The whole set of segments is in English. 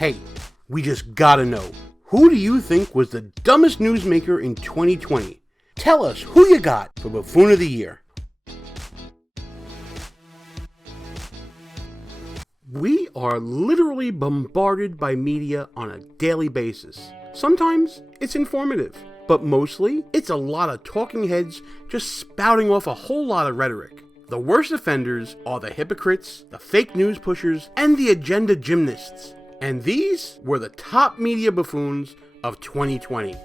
Hey, we just gotta know. Who do you think was the dumbest newsmaker in 2020? Tell us who you got for Buffoon of the Year. We are literally bombarded by media on a daily basis. Sometimes it's informative, but mostly it's a lot of talking heads just spouting off a whole lot of rhetoric. The worst offenders are the hypocrites, the fake news pushers, and the agenda gymnasts. And these were the top media buffoons of 2020.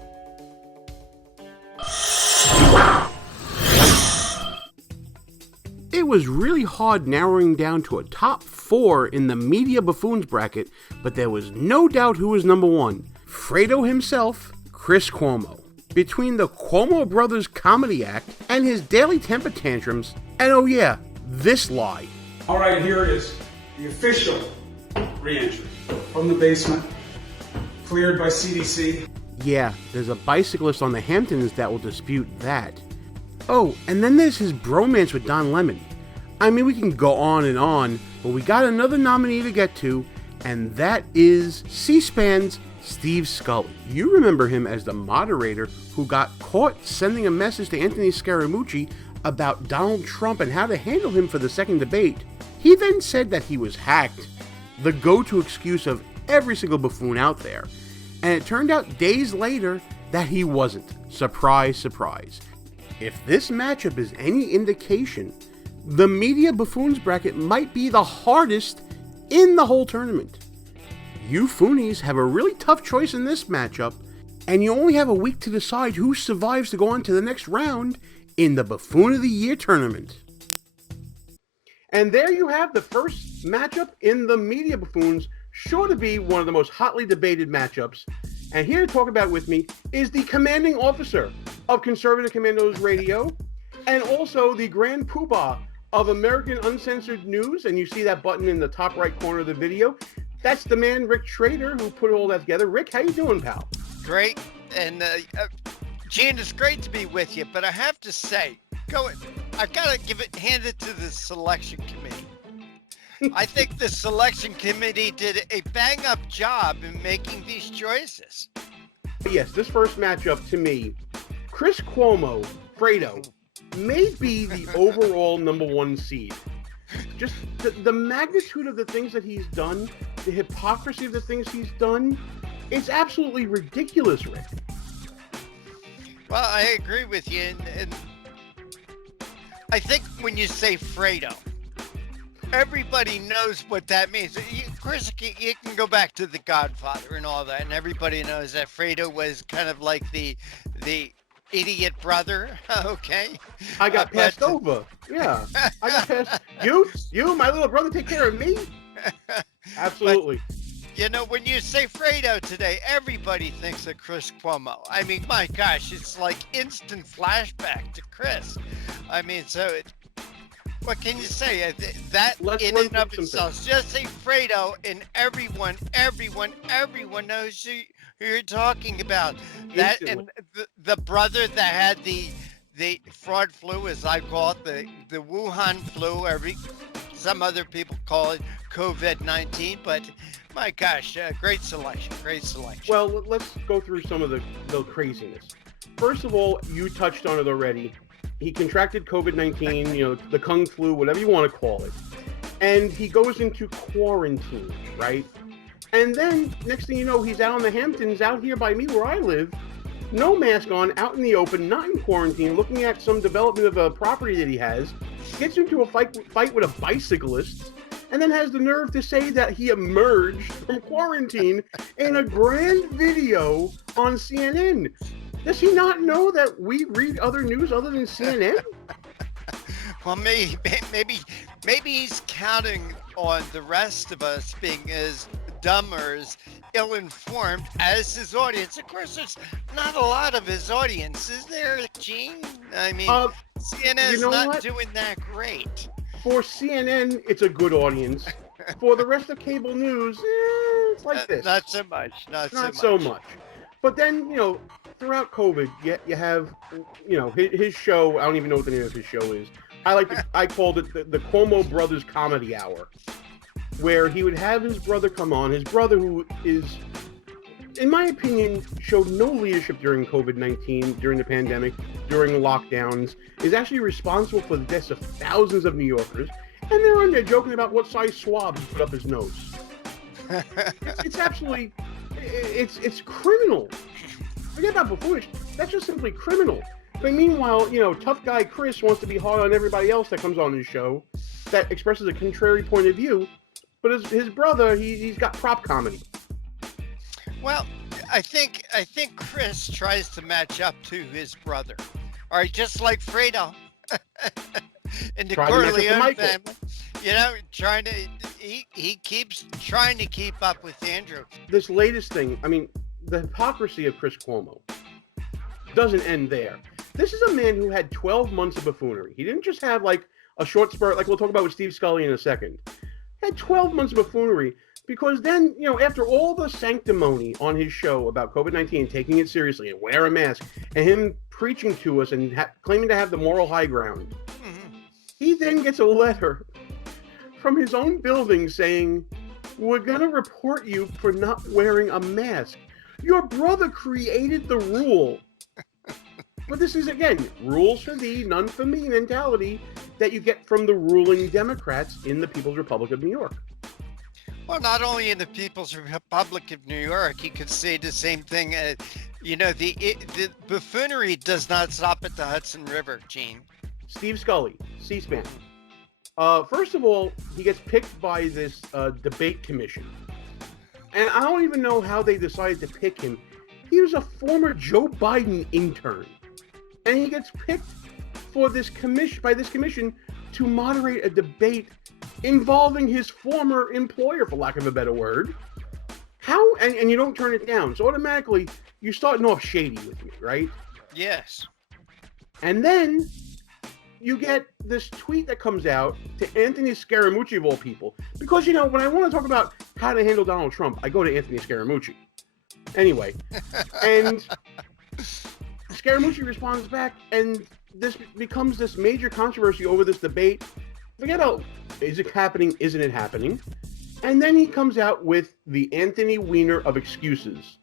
It was really hard narrowing down to a top 4 in the Media Buffoons bracket, but there was no doubt who was number 1. Fredo himself, Chris Cuomo. Between the Cuomo Brothers comedy act and his daily temper tantrums, and oh yeah, this lie. All right, here it is. The official re-entry from the basement, cleared by CDC. Yeah, there's a bicyclist on the Hamptons that will dispute that. Oh, and then there's his bromance with Don Lemon. I mean, we can go on, but we got another nominee to get to, and that is C-SPAN's Steve Scully. You remember him as the moderator who got caught sending a message to Anthony Scaramucci about Donald Trump and how to handle him for the second debate. He then said that he was hacked, the go-to excuse of every single buffoon out there. And it turned out days later that he wasn't. Surprise, surprise. If this matchup is any indication, the Media Buffoons bracket might be the hardest in the whole tournament. You Foonies have a really tough choice in this matchup, and you only have a week to decide who survives to go on to the next round in the Buffoon of the Year tournament. And there you have the first matchup in the Media Buffoons, sure to be one of the most hotly debated matchups. And here to talk about with me is the commanding officer of Conservative Commandos Radio, and also the Grand Poobah of American Uncensored News. And you see that button in the top right corner of the video. That's the man, Rick Schrader, who put all that together. Rick, how you doing, pal? Great. And Gene, it's great to be with you, but I have to say, I've got to hand it to the selection committee. I think the selection committee did a bang-up job in making these choices. Yes, this first matchup, to me, Chris Cuomo, Fredo, may be the overall number 1 seed. Just the magnitude of the things that he's done, the hypocrisy of the things he's done, it's absolutely ridiculous, Rick. Well, I agree with you, and I think when you say Fredo, everybody knows what that means. Chris, you can go back to The Godfather and all that, and everybody knows that Fredo was kind of like the idiot brother. Okay, I got passed over. Yeah, I got passed. You, my little brother, take care of me. Absolutely. But, when you say Fredo today, everybody thinks of Chris Cuomo. I mean, my gosh, it's like instant flashback to Chris. I mean, what can you say? That in and of itself, just say Fredo, and everyone knows who you're talking about. That and the brother that had the fraud flu, as I call it, the Wuhan flu. Some other people call it COVID-19, but my gosh, great selection. Well, let's go through some of the craziness. First of all, you touched on it already. He contracted COVID-19, the Kung flu, whatever you want to call it. And he goes into quarantine, right? And then, next thing you know, he's out in the Hamptons, out here by me where I live, no mask on, out in the open, not in quarantine, looking at some development of a property that he has, gets into a fight with a bicyclist, and then has the nerve to say that he emerged from quarantine in a grand video on CNN. Does he not know that we read other news other than CNN? Well, maybe he's counting on the rest of us being as dumb or as ill-informed as his audience. Of course, there's not a lot of his audience, is there, Gene? I mean, CNN is not doing that great. For CNN, it's a good audience. For the rest of cable news, it's like this. Not so much. Not so much. But then, throughout COVID, you have, his show. I don't even know what the name of his show is. I called it the Cuomo Brothers Comedy Hour. where he would have his brother come on. His brother, who is, in my opinion, showed no leadership during COVID-19, during the pandemic, during lockdowns, is actually responsible for the deaths of thousands of New Yorkers. And they're on there joking about what size swab he put up his nose. It's absolutely, it's criminal. Forget about buffoonish. That's just simply criminal. But meanwhile, tough guy Chris wants to be hard on everybody else that comes on his show that expresses a contrary point of view. But his brother, he's got prop comedy. Well, I think Chris tries to match up to his brother. All right, just like Fredo in the Corleone family. He keeps trying to keep up with Andrew. This latest thing, I mean, the hypocrisy of Chris Cuomo doesn't end there. This is a man who had 12 months of buffoonery. He didn't just have like a short spurt, like we'll talk about with Steve Scully in a second. He had 12 months of buffoonery because then, after all the sanctimony on his show about COVID-19, taking it seriously and wear a mask, and him preaching to us and claiming to have the moral high ground, he then gets a letter from his own building saying, "We're going to report you for not wearing a mask. Your brother created the rule." But this is, again, rules for thee, none for me mentality that you get from the ruling Democrats in the People's Republic of New York. Well, not only in the People's Republic of New York, you could say the same thing. The buffoonery does not stop at the Hudson River, Gene. Steve Scully, C-SPAN. First of all, he gets picked by this debate commission. And I don't even know how they decided to pick him. He was a former Joe Biden intern. And he gets picked for this commission to moderate a debate involving his former employer, for lack of a better word. How? And you don't turn it down. So automatically, you're starting off shady with me, right? Yes. And then you get this tweet that comes out to Anthony Scaramucci, of all people. Because, when I want to talk about how to handle Donald Trump, I go to Anthony Scaramucci. Anyway, and Scaramucci responds back, and this becomes this major controversy over this debate. Forget out, is it happening, isn't it happening? And then he comes out with the Anthony Weiner of excuses.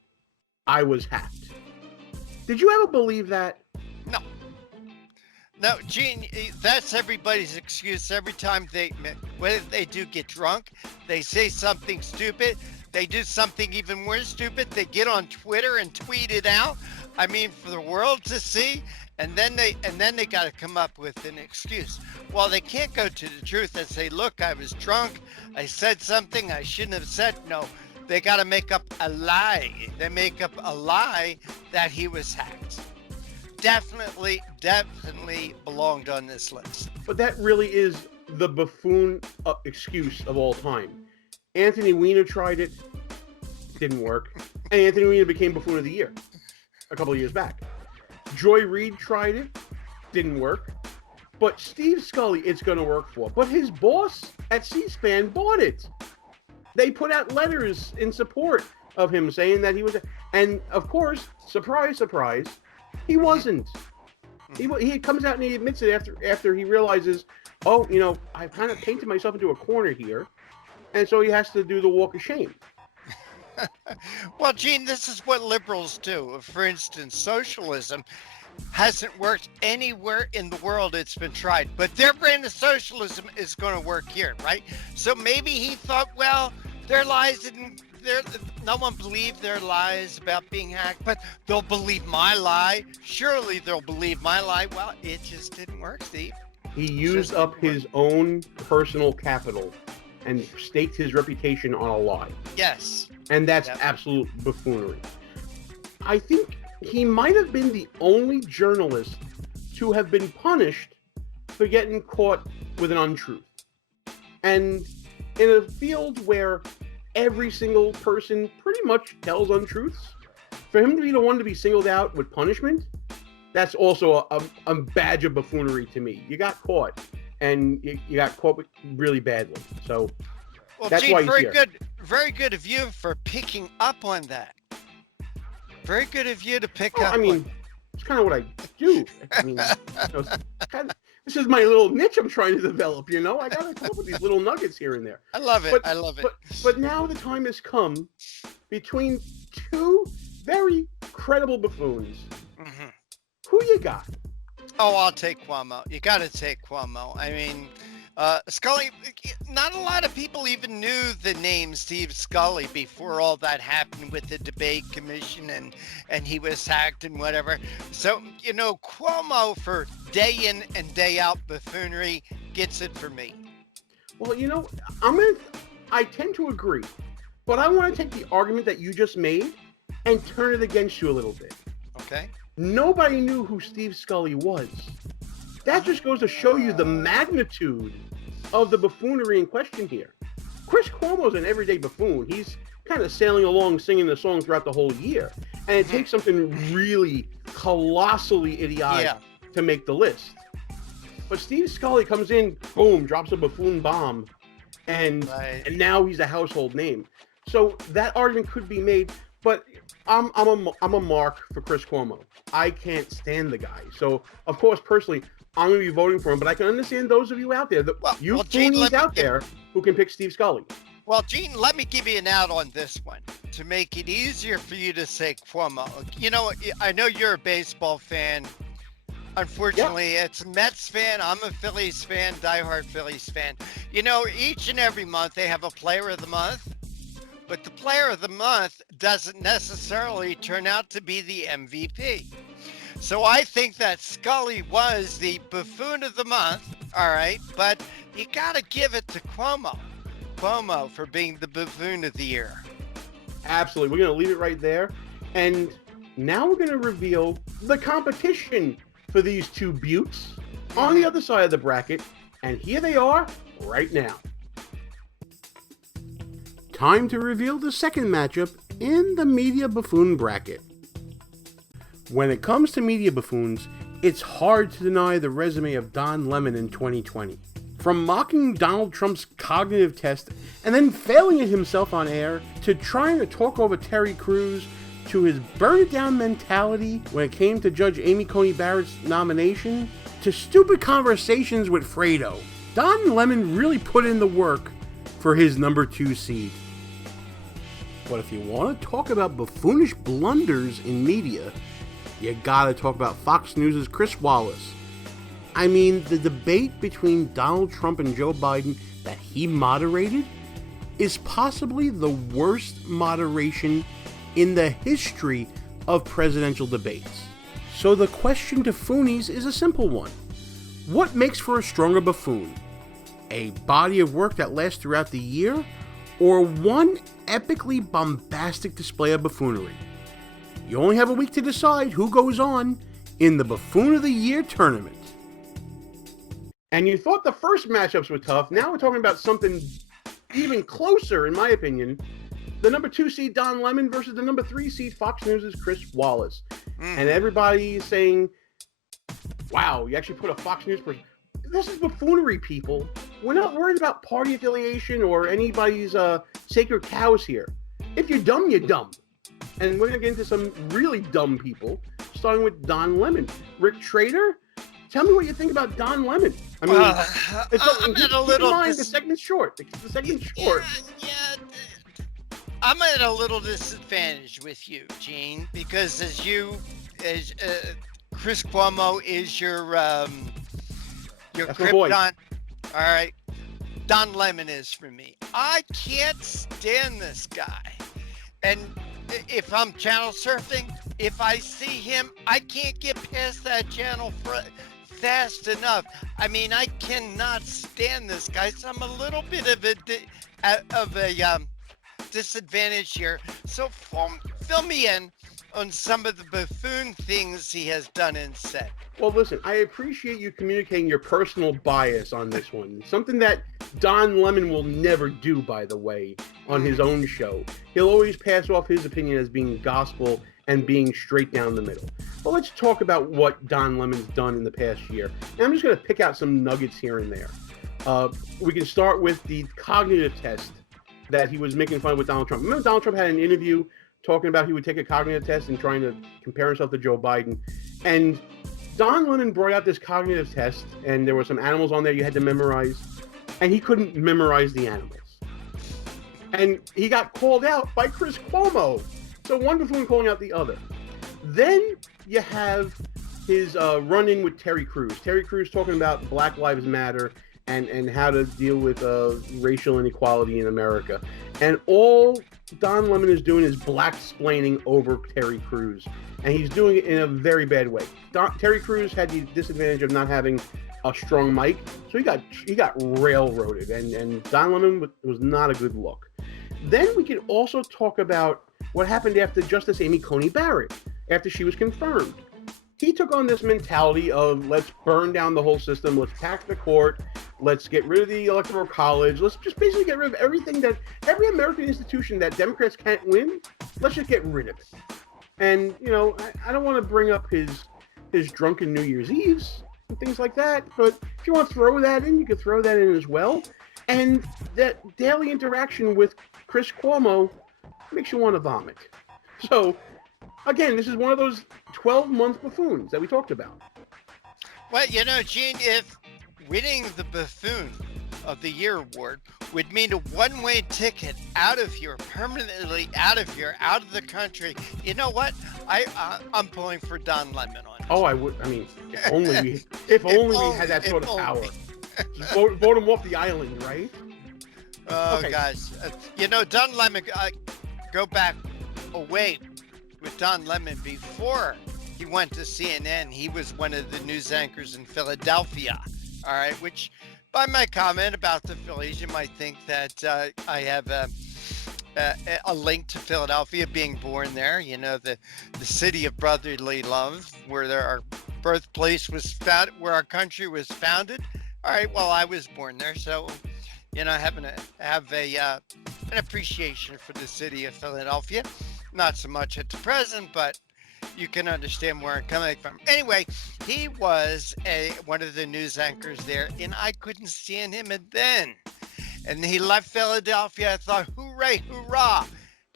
I was hacked. Did you ever believe that? No, Gene, that's everybody's excuse every time whether they do get drunk, they say something stupid, they do something even more stupid, they get on Twitter and tweet it out. I mean, for the world to see, and then they got to come up with an excuse. Well, they can't go to the truth and say, look, I was drunk, I said something I shouldn't have said. No, they got to make up a lie. They make up a lie that he was hacked. Definitely belonged on this list. But that really is the buffoon excuse of all time. Anthony Weiner tried it, didn't work, and Anthony Weiner became Buffoon of the Year a couple of years back. Joy Reid tried it, didn't work, but Steve Scully it's going to work for. But his boss at C-SPAN bought it. They put out letters in support of him saying that he was, and of course, surprise, surprise, he wasn't. He comes out and he admits it after he realizes, I've kind of painted myself into a corner here, and so he has to do the walk of shame. Well, Gene, this is what liberals do. For instance, socialism hasn't worked anywhere in the world it's been tried, but their brand of socialism is going to work here, right? So maybe he thought, well, their lies no one believed their lies about being hacked, but they'll believe my lie. Surely they'll believe my lie. Well, it just didn't work, Steve. He used up his own personal capital and staked his reputation on a lie. Yes. And that's absolute buffoonery. I think he might have been the only journalist to have been punished for getting caught with an untruth. And in a field where every single person pretty much tells untruths, for him to be the one to be singled out with punishment, that's also a badge of buffoonery to me. You got caught, and you got caught really badly. So that's Gene, why he's here. Very good of you for picking up on that. Very good of you to pick up. I mean, it's kind of what I do. I mean, This is my little niche I'm trying to develop, you know? I got to come up with these little nuggets here and there. I love it. But, I love it. but now the time has come between two very credible buffoons. Mhm. Who you got? Oh, I'll take Cuomo. You got to take Cuomo. I mean, Scully, not a lot of people even knew the name Steve Scully before all that happened with the debate commission and he was hacked and whatever. So, you know, Cuomo for day in and day out buffoonery gets it for me. Well, you know, I tend to agree, but I want to take the argument that you just made and turn it against you a little bit. Okay. Nobody knew who Steve Scully was. That just goes to show you the magnitude of the buffoonery in question here. Chris Cuomo's an everyday buffoon. He's kind of sailing along singing the song throughout the whole year. And it takes something really colossally idiotic to make the list. But Steve Scully comes in, boom, drops a buffoon bomb, and now he's a household name. So that argument could be made, but I'm a mark for Chris Cuomo. I can't stand the guy. So, of course, personally, I'm going to be voting for him, but I can understand those of you out there, Foonies out there, who can pick Steve Scully. Well, Gene, let me give you an out on this one to make it easier for you to say Cuomo. You know, I know you're a baseball fan. Unfortunately, it's a Mets fan. I'm a Phillies fan, diehard Phillies fan. You know, each and every month they have a player of the month, but the player of the month doesn't necessarily turn out to be the MVP. So I think that Scully was the buffoon of the month, all right, but you got to give it to Cuomo for being the buffoon of the year. Absolutely. We're going to leave it right there. And now we're going to reveal the competition for these two buttes on the other side of the bracket. And here they are right now. Time to reveal the second matchup in the Media Buffoon bracket. When it comes to Media Buffoons, it's hard to deny the resume of Don Lemon in 2020. From mocking Donald Trump's cognitive test and then failing it himself on air, to trying to talk over Terry Crews, to his burn-it-down mentality when it came to Judge Amy Coney Barrett's nomination, to stupid conversations with Fredo, Don Lemon really put in the work for his number 2 seed. But if you want to talk about buffoonish blunders in media, you gotta talk about Fox News' Chris Wallace. I mean, the debate between Donald Trump and Joe Biden that he moderated is possibly the worst moderation in the history of presidential debates. So the question to Foonies is a simple one. What makes for a stronger buffoon? A body of work that lasts throughout the year, or one epically bombastic display of buffoonery? You only have a week to decide who goes on in the Buffoon of the Year tournament. And you thought the first matchups were tough. Now we're talking about something even closer, in my opinion. The number 2 seed, Don Lemon, versus the number 3 seed, Fox News' Chris Wallace. And everybody is saying, wow, you actually put a Fox News person. This is buffoonery, people. We're not worried about party affiliation or anybody's sacred cows here. If you're dumb, you're dumb. And we're going to get into some really dumb people, starting with Don Lemon. Rick Trader, tell me what you think about Don Lemon. I mean, the segment's short. The segment's short. Yeah, I'm at a little disadvantage with you, Gene, because as Chris Cuomo is your Krypton. All right, Don Lemon is for me. I can't stand this guy, and if I'm channel surfing, if I see him, I can't get past that channel fast enough. I mean, I cannot stand this guy. So I'm a little bit of a disadvantage here. So fill me in on some of the buffoon things he has done and said. Well, listen, I appreciate you communicating your personal bias on this one. Something that Don Lemon will never do, by the way, on his own show. He'll always pass off his opinion as being gospel and being straight down the middle. But let's talk about what Don Lemon's done in the past year. And I'm just going to pick out some nuggets here and there. We can start with the cognitive test that he was making fun with Donald Trump. Remember Donald Trump had an interview talking about he would take a cognitive test and trying to compare himself to Joe Biden. And Don Lemon brought out this cognitive test, and there were some animals on there you had to memorize, and he couldn't memorize the animals. And he got called out by Chris Cuomo. So one buffoon calling out the other. Then you have his run-in with Terry Crews. Terry Crews talking about Black Lives Matter and how to deal with racial inequality in America. And all Don Lemon is doing is black-splaining over Terry Crews. And he's doing it in a very bad way. Terry Crews had the disadvantage of not having a strong mic, so he got railroaded, and Don Lemon was not a good look. Then we can also talk about what happened after Justice Amy Coney Barrett, after she was confirmed. He took on this mentality of let's burn down the whole system, let's pack the court, let's get rid of the Electoral College, let's just basically get rid of everything that every American institution that Democrats can't win, let's just get rid of it. And, you know, I don't want to bring up his drunken New Year's Eves and things like that, but if you want to throw that in, you can throw that in as well. And that daily interaction with Chris Cuomo makes you want to vomit. So, again, this is one of those 12-month buffoons that we talked about. Well, you know, Gene, if winning the Buffoon of the Year award would mean a one-way ticket permanently out of the country, you know what? I'm pulling for Don Lemon on it. Oh, I would. I mean, if only we had that sort of power. Just vote him off the island, right? Oh, okay. Guys. You know, Don Lemon, go back away with Don Lemon before he went to CNN. He was one of the news anchors in Philadelphia, all right, which by my comment about the Phillies, you might think that I have a link to Philadelphia, being born there, you know, the city of brotherly love, where our birthplace was founded, where our country was founded. All right, well, I was born there, so, you know, I have an appreciation for the city of Philadelphia. Not so much at the present, but you can understand where I'm coming from. Anyway, he was one of the news anchors there, and I couldn't stand him. And then, he left Philadelphia. I thought, hooray, hoorah!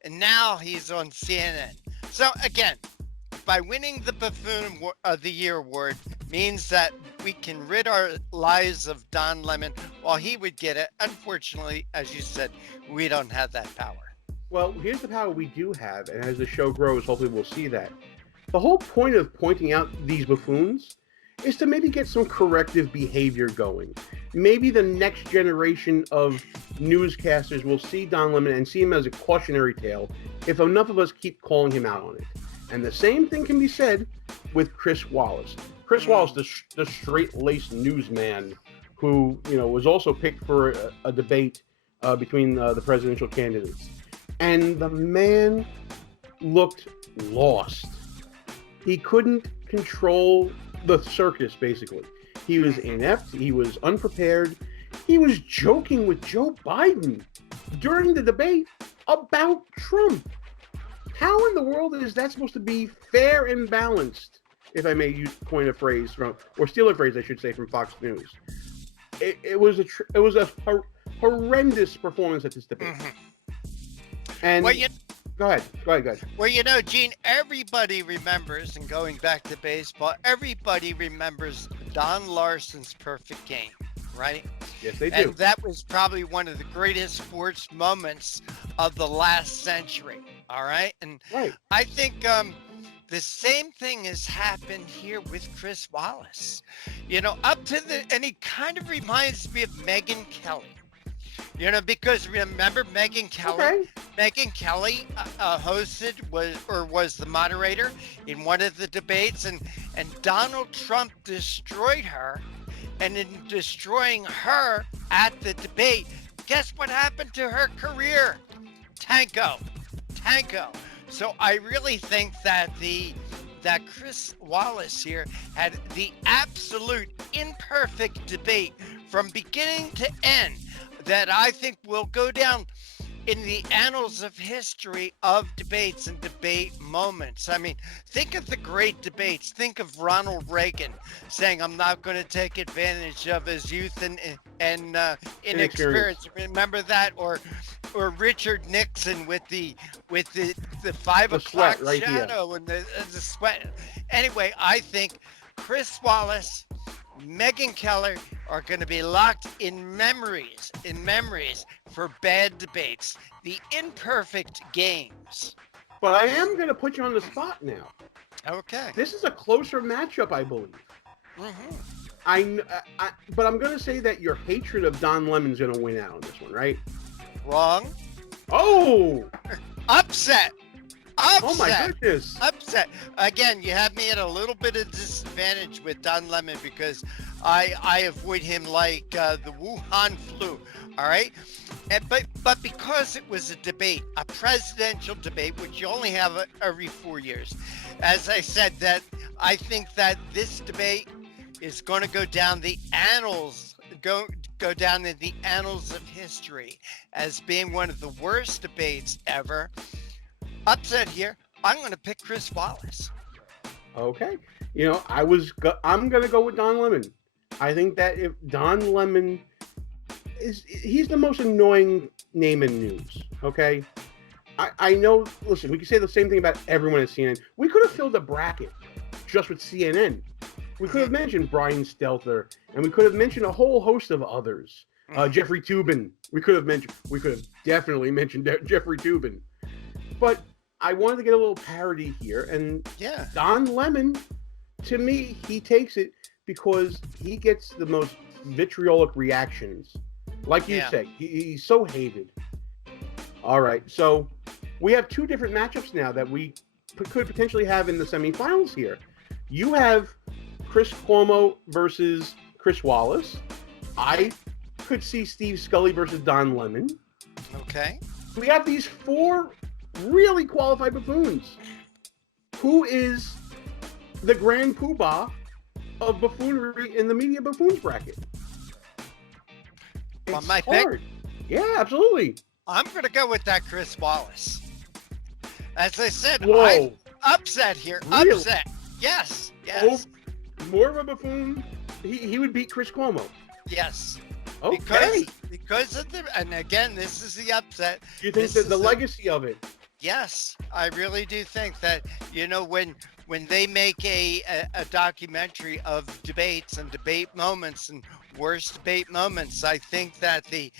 And now he's on CNN. So again, by winning the Buffoon of the Year award means that we can rid our lives of Don Lemon while he would get it. Unfortunately, as you said, we don't have that power. Well, here's the power we do have, and as the show grows, hopefully we'll see that. The whole point of pointing out these buffoons is to maybe get some corrective behavior going. Maybe the next generation of newscasters will see Don Lemon and see him as a cautionary tale if enough of us keep calling him out on it. And the same thing can be said with Chris Wallace. Chris Wallace, the straight-laced newsman who, you know, was also picked for a debate between the presidential candidates. And the man looked lost. He couldn't control the circus, basically. He was inept. He was unprepared. He was joking with Joe Biden during the debate about Trump. How in the world is that supposed to be fair and balanced, if I may coin a phrase or steal a phrase, I should say, from Fox News? It was a horrendous performance at this debate. And well, go ahead. Well, you know, Gene, everybody remembers, and going back to baseball, everybody remembers Don Larson's perfect game, right? Yes, they do. And that was probably one of the greatest sports moments of the last century, all right? And right. I think the same thing has happened here with Chris Wallace. You know, and he kind of reminds me of Megyn Kelly. You know, because remember Megyn Kelly? Okay. Megyn Kelly was the moderator in one of the debates, and Donald Trump destroyed her, and in destroying her at the debate, guess what happened to her career? Tango. So I really think that Chris Wallace here had the absolute imperfect debate from beginning to end that I think will go down in the annals of history of debates and debate moments. I mean, think of the great debates. Think of Ronald Reagan saying, "I'm not going to take advantage of his youth and inexperience." Remember that, or Richard Nixon with the 5 o'clock right shadow and the sweat. Anyway, I think Chris Wallace, Megyn Kelly are going to be locked in memories for bad debates, the imperfect games. But I am going to put you on the spot now. Okay. This is a closer matchup, I believe. Mm-hmm. But I'm going to say that your hatred of Don Lemon's going to win out on this one, right? Wrong. Oh! Upset. Oh my goodness. Upset. Again, you have me at a little bit of disadvantage with Don Lemon because I avoid him like the Wuhan flu. All right. But because it was a debate, a presidential debate, which you only have every 4 years, as I said, that I think that this debate is going to go down the annals, go down in the annals of history as being one of the worst debates ever. Upset here. I'm going to pick Chris Wallace. Okay. You know, I'm going to go with Don Lemon. I think that if Don Lemon he's the most annoying name in news. Okay. I know, listen, we can say the same thing about everyone at CNN. We could have filled a bracket just with CNN. We could have mentioned Brian Stelter, and we could have mentioned a whole host of others. Jeffrey Toobin. We could have definitely mentioned Jeffrey Toobin. But I wanted to get a little parody here, and Don Lemon, to me, he takes it because he gets the most vitriolic reactions. Like you say, he's so hated. All right, so we have two different matchups now that we could potentially have in the semifinals here. You have Chris Cuomo versus Chris Wallace. I could see Steve Scully versus Don Lemon. Okay. We have these four really qualified buffoons. Who is the grand poobah of buffoonery in the Media Buffoons bracket? On my pick? Yeah, absolutely. I'm going to go with that Chris Wallace. As I said, Whoa. I'm upset here. Really? Upset. Yes. Oh, more of a buffoon. He would beat Chris Cuomo. Yes. Okay. Because of and again, this is the upset. You think that the legacy of it? Yes, I really do think that, you know, when they make a documentary of debates and debate moments and worst debate moments, I think that the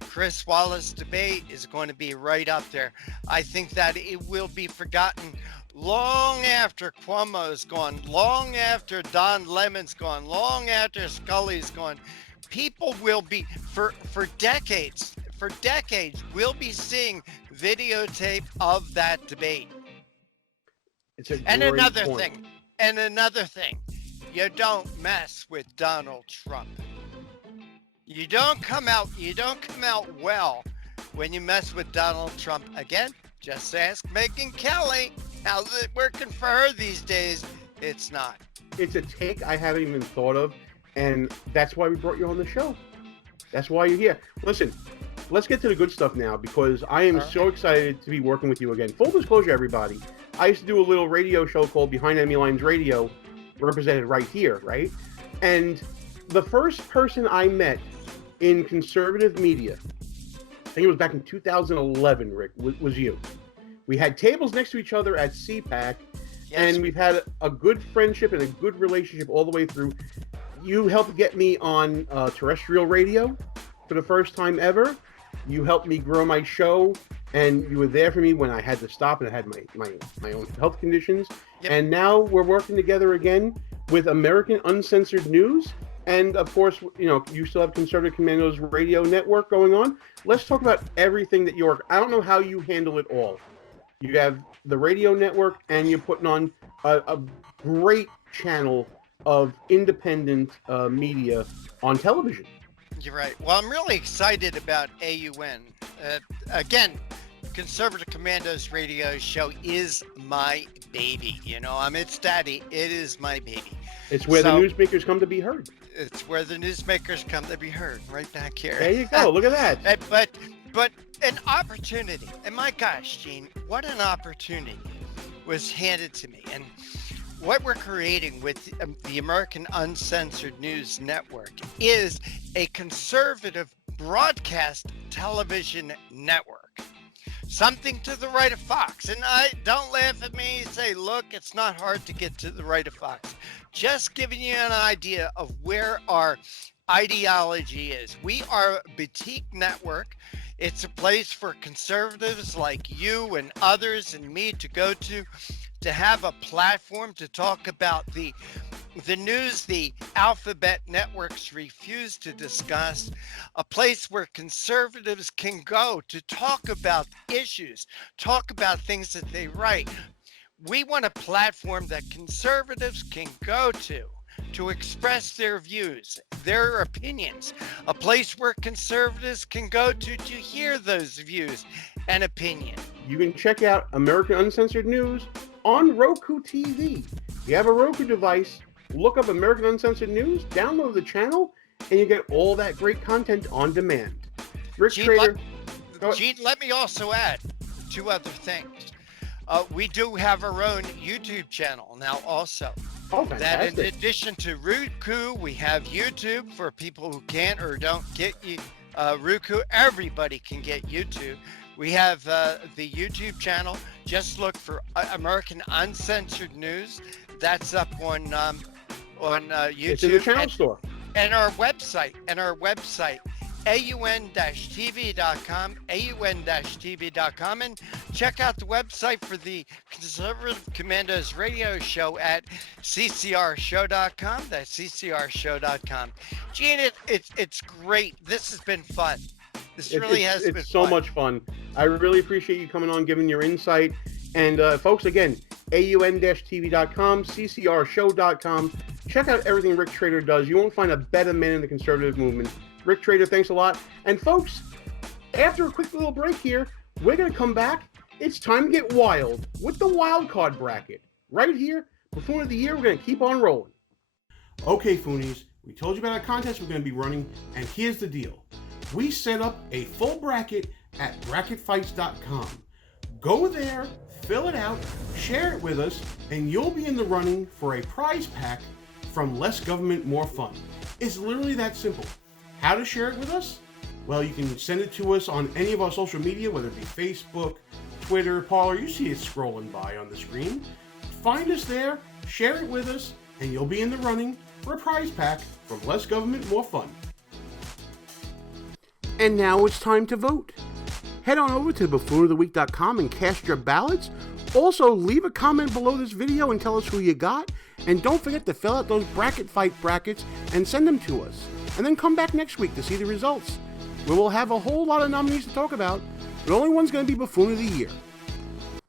Chris Wallace debate is going to be right up there. I think that it will be forgotten long after Cuomo's gone, long after Don Lemon's gone, long after Scully's gone. People will be, for decades, we'll be seeing videotape of that debate. It's a and great another point. thing, you don't mess with Donald Trump. You don't come out well when you mess with Donald Trump. Again, just ask Megyn Kelly. How's it working for her these days? It's not. It's a take I haven't even thought of, and that's why we brought you on the show. That's why you're here. Listen, let's get to the good stuff now, because I am so excited to be working with you again. Full disclosure, everybody. I used to do a little radio show called Behind Enemy Lines Radio, represented right here, right? And the first person I met in conservative media, I think it was back in 2011, Rick, was you. We had tables next to each other at CPAC, and we've had a good friendship and a good relationship all the way through. You helped get me on terrestrial radio for the first time ever. You helped me grow my show, and you were there for me when I had to stop and I had my own health conditions. And now we're working together again with American Uncensored News. And of course, you know, you still have Conservative Commandos Radio Network going on. Let's talk about everything that you're. I don't know how you handle it all. You have the radio network, and you're putting on a great channel of independent media on television. You're right. Well, I'm really excited about AUN. Again, Conservative Commandos radio show is my baby. You know, I'm its daddy. It is my baby. It's where the newsmakers come to be heard. It's where the newsmakers come to be heard, right back here. There you go. Look at that. But an opportunity, and my gosh, Gene, what an opportunity was handed to me. And what we're creating with the American Uncensored News Network is a conservative broadcast television network. something to the right of Fox. And I don't laugh at me and say, look, it's not hard to get to the right of Fox. Just giving you an idea of where our ideology is. We are a boutique network. It's a place for conservatives like you and others and me to go to have a platform to talk about the news the alphabet networks refuse to discuss, a place where conservatives can go to talk about issues, talk about things that they write. We want a platform that conservatives can go to express their views, their opinions, a place where conservatives can go to hear those views and opinions. You can check out American Uncensored News on Roku TV. If you have a Roku device, look up American Uncensored News, download the channel, and you get all that great content on demand. Rick Trader. Gene, let me also add 2 other things. We do have our own YouTube channel now also. Oh, fantastic. That in addition to Roku, we have YouTube for people who can't or don't get Roku. Everybody can get YouTube. We have the YouTube channel. Just look for American Uncensored News. That's up on YouTube. It's in the channel store. And our website. AUN-TV.com, AUN-TV.com, and check out the website for the Conservative Commandos radio show at ccrshow.com. That's ccrshow.com. Gene, it's great. This has been fun. This really has been fun. It's so much fun. I really appreciate you coming on, giving your insight. And folks, again, AUN-TV.com, ccrshow.com. Check out everything Rick Trader does. You won't find a better man in the conservative movement. Rick Trader, thanks a lot. And folks, after a quick little break here, we're going to come back. It's time to get wild with the wild card bracket. Right here, Buffoon of the Year, we're going to keep on rolling. Okay, Foonies, we told you about a contest we're going to be running, and here's the deal. We set up a full bracket at bracketfights.com. Go there, fill it out, share it with us, and you'll be in the running for a prize pack from Less Government, More Fun. It's literally that simple. How to share it with us? Well, you can send it to us on any of our social media, whether it be Facebook, Twitter, Parler. You see it scrolling by on the screen. Find us there, share it with us, and you'll be in the running for a prize pack from Less Government, More Fun. And now it's time to vote. Head on over to buffoonoftheweek.com and cast your ballots. Also, leave a comment below this video and tell us who you got. And don't forget to fill out those bracket fight brackets and send them to us. And then come back next week to see the results. We will have a whole lot of nominees to talk about, but only one's going to be Buffoon of the Year.